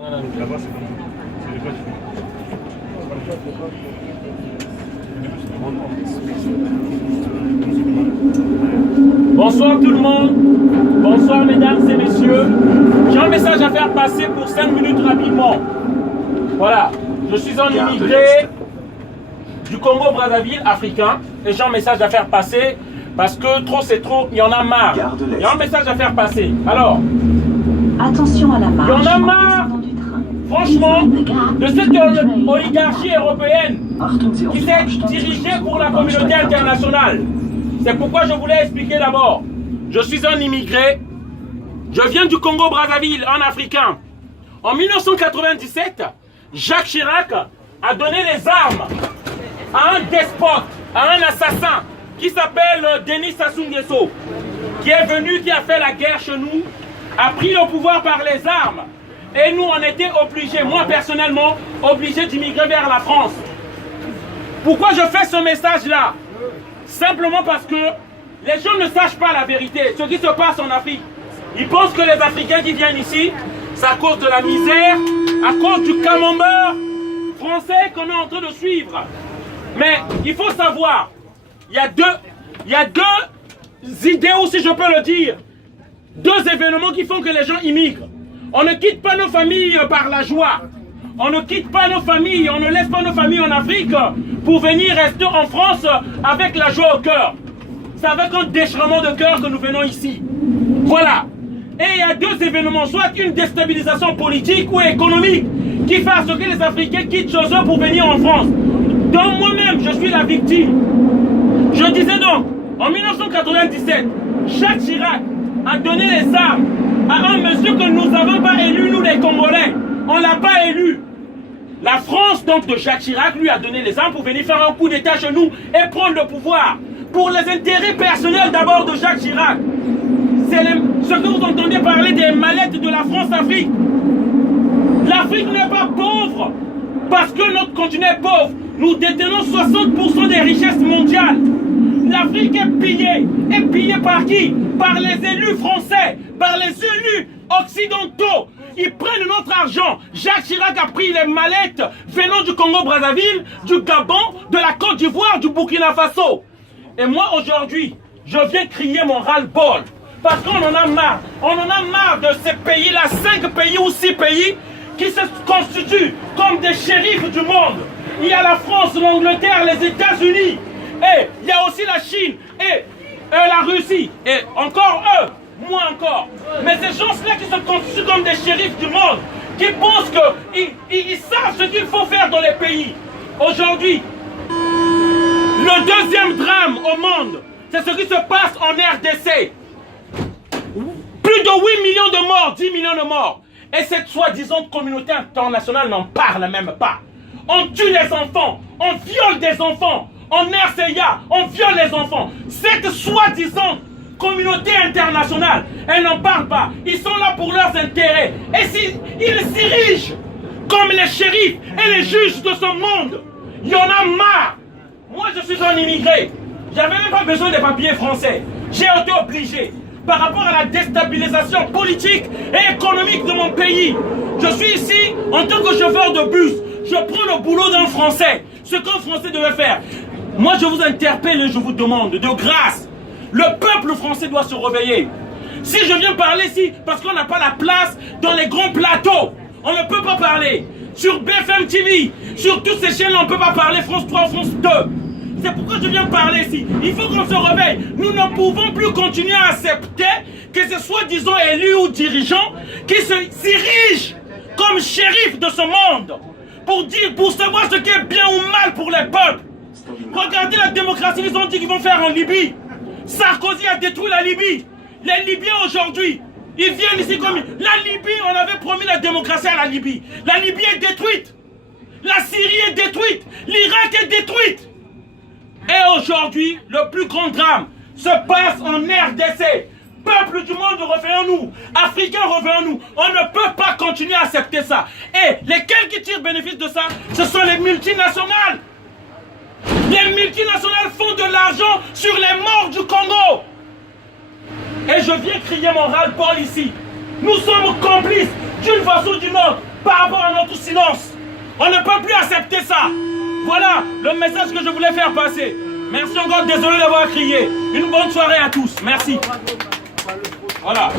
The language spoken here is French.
Là-bas, c'est comment? C'est les plages. Bonsoir tout le monde, bonsoir mesdames et messieurs. J'ai un message à faire passer pour 5 minutes rapidement. Voilà, je suis un immigré du Congo-Brazzaville africain et j'ai un message à faire passer parce que trop c'est trop, il y en a marre. Il y a un message à faire passer. Alors, attention à la marche. Il y en a marre, franchement, de cette oligarchie européenne qui s'est dirigée pour la communauté internationale. C'est pourquoi je voulais expliquer d'abord. Je suis un immigré. Je viens du Congo-Brazzaville, un Africain. En 1997, Jacques Chirac a donné les armes à un despote, à un assassin qui s'appelle Denis Sassou Nguesso, qui est venu, qui a fait la guerre chez nous, a pris le pouvoir par les armes. Et nous, on était obligés, moi personnellement, obligé d'immigrer vers la France. Pourquoi je fais ce message-là? Simplement parce que les gens ne sachent pas la vérité, ce qui se passe en Afrique. Ils pensent que les Africains qui viennent ici, c'est à cause de la misère, à cause du camembert français qu'on est en train de suivre. Mais il faut savoir, il y a deux idées, ou si je peux le dire, deux événements qui font que les gens immigrent. On ne quitte pas nos familles par la joie. On ne quitte pas nos familles, on ne laisse pas nos familles en Afrique pour venir rester en France avec la joie au cœur. C'est avec un déchirement de cœur que nous venons ici. Voilà. Et il y a deux événements, soit une déstabilisation politique ou économique qui fait à ce que les Africains quittent chez eux pour venir en France. Donc moi-même, je suis la victime. Je disais donc, en 1997, Jacques Chirac a donné les armes à un monsieur que nous n'avons pas élu, nous les Congolais. On ne l'a pas élu. La France, donc, de Jacques Chirac, lui a donné les armes pour venir faire un coup d'état chez nous et prendre le pouvoir. Pour les intérêts personnels d'abord de Jacques Chirac. C'est ce que vous entendez parler des mallettes de la France-Afrique. L'Afrique n'est pas pauvre parce que notre continent est pauvre. Nous détenons 60% des richesses mondiales. L'Afrique est pillée par qui? Par les élus français, par les élus occidentaux. Ils prennent notre argent. Jacques Chirac a pris les mallettes venant du Congo-Brazzaville, du Gabon, de la Côte d'Ivoire, du Burkina Faso. Et moi aujourd'hui, je viens crier mon ras-le-bol. Parce qu'on en a marre. On en a marre de ces pays-là, 5 pays ou 6 pays qui se constituent comme des shérifs du monde. Il y a la France, l'Angleterre, les États-Unis. Et il y a aussi la Chine et la Russie. Et encore eux, moins encore. Mais ces gens-là qui se constituent comme des shérifs du monde, qui pensent qu'ils savent ce qu'il faut faire dans les pays. Aujourd'hui, le deuxième drame au monde, c'est ce qui se passe en RDC. Plus de 8 millions de morts, 10 millions de morts. Et cette soi-disant communauté internationale n'en parle même pas. On tue les enfants, on viole des enfants. En RCA, on viole les enfants. Cette soi-disant communauté internationale, elle n'en parle pas. Ils sont là pour leurs intérêts. Et ils s'érigent comme les shérifs et les juges de ce monde. Il y en a marre. Moi, je suis un immigré. J'avais même pas besoin des papiers français. J'ai été obligé. Par rapport à la déstabilisation politique et économique de mon pays. Je suis ici en tant que chauffeur de bus. Je prends le boulot d'un Français. Ce qu'un Français devait faire. Moi, je vous interpelle et je vous demande de grâce. Le peuple français doit se réveiller. Si je viens parler ici, parce qu'on n'a pas la place dans les grands plateaux, on ne peut pas parler. Sur BFM TV, sur toutes ces chaînes, on ne peut pas parler France 3, France 2. C'est pourquoi je viens parler ici. Il faut qu'on se réveille. Nous ne pouvons plus continuer à accepter que ces soi-disant élus ou dirigeants qui s'érigent comme shérifs de ce monde pour savoir ce qui est bien ou mal pour les peuples. Regardez la démocratie qu'ils ont dit qu'ils vont faire en Libye. Sarkozy a détruit la Libye. Les Libyens aujourd'hui, ils viennent ici comme... La Libye, on avait promis la démocratie à la Libye. La Libye est détruite. La Syrie est détruite. L'Irak est détruite. Et aujourd'hui, le plus grand drame se passe en RDC. Peuple du monde, revenons-nous. Africains, revenons-nous. On ne peut pas continuer à accepter ça. Et lesquels qui tirent bénéfice de ça, ce sont les multinationales. Les multinationales font de l'argent sur les morts du Congo. Et je viens crier mon ras-le-bol ici. Nous sommes complices d'une façon ou d'une autre par rapport à notre silence. On ne peut plus accepter ça. Voilà le message que je voulais faire passer. Merci encore, désolé d'avoir crié. Une bonne soirée à tous. Merci. Voilà.